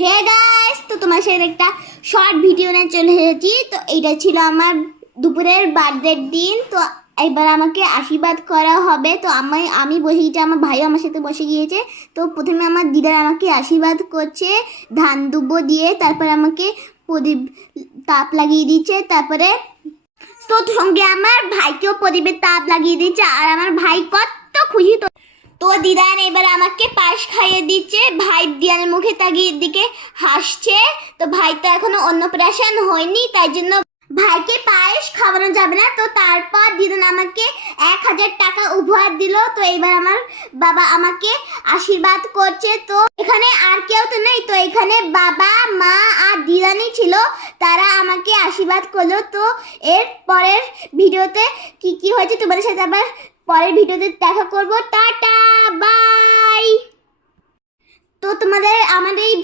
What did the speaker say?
Hey guys তো তোমার সাথে একটা শর্ট ভিডিও নিয়ে চলে এসেছি। তো এইটা ছিল আমার দুপুরের বার্থডের দিন। তো এবার আমাকে আশীর্বাদ করা হবে। তো আমি আমি বসে গিয়েছি আমার ভাইও আমার সাথে বসে গিয়েছে। তো প্রথমে আমার দিদার আমাকে আশীর্বাদ করছে, ধান দুব্বো দিয়ে, তারপর আমাকে প্রদীপ তাপ লাগিয়ে দিচ্ছে, তারপরে তো সঙ্গে আমার ভাইকেও প্রদীপের তাপ লাগিয়ে দিচ্ছে। আর আমার ভাই দিদান এবার আমাকে পাশ খাইয়ে দিচ্ছে। ভাই দিয়ানের মুখে তাগিয়ে দিকে হাসছে। তো ভাই তো এখনও অন্নপ্রাশন হয়নি, তাই জন্য ভাইকে পায়েস খাওয়ানো যাবে না। তো তারপর দিদান আমাকে এক হাজার টাকা উপহার দিল। তো এবার আমার বাবা আমাকে আশীর্বাদ করছে। তো এখানে আর কেউ তো নেই। তো এখানে বাবা, মা আর দিদানি ছিল। তারা আমাকে আশীর্বাদ করল। তো এর পরের ভিডিওতে কি কি হয়েছে তোমাদের সাথে আবার পরের ভিডিওতে দেখা করব। Tata bye. তো তোমাদের আমাদের এই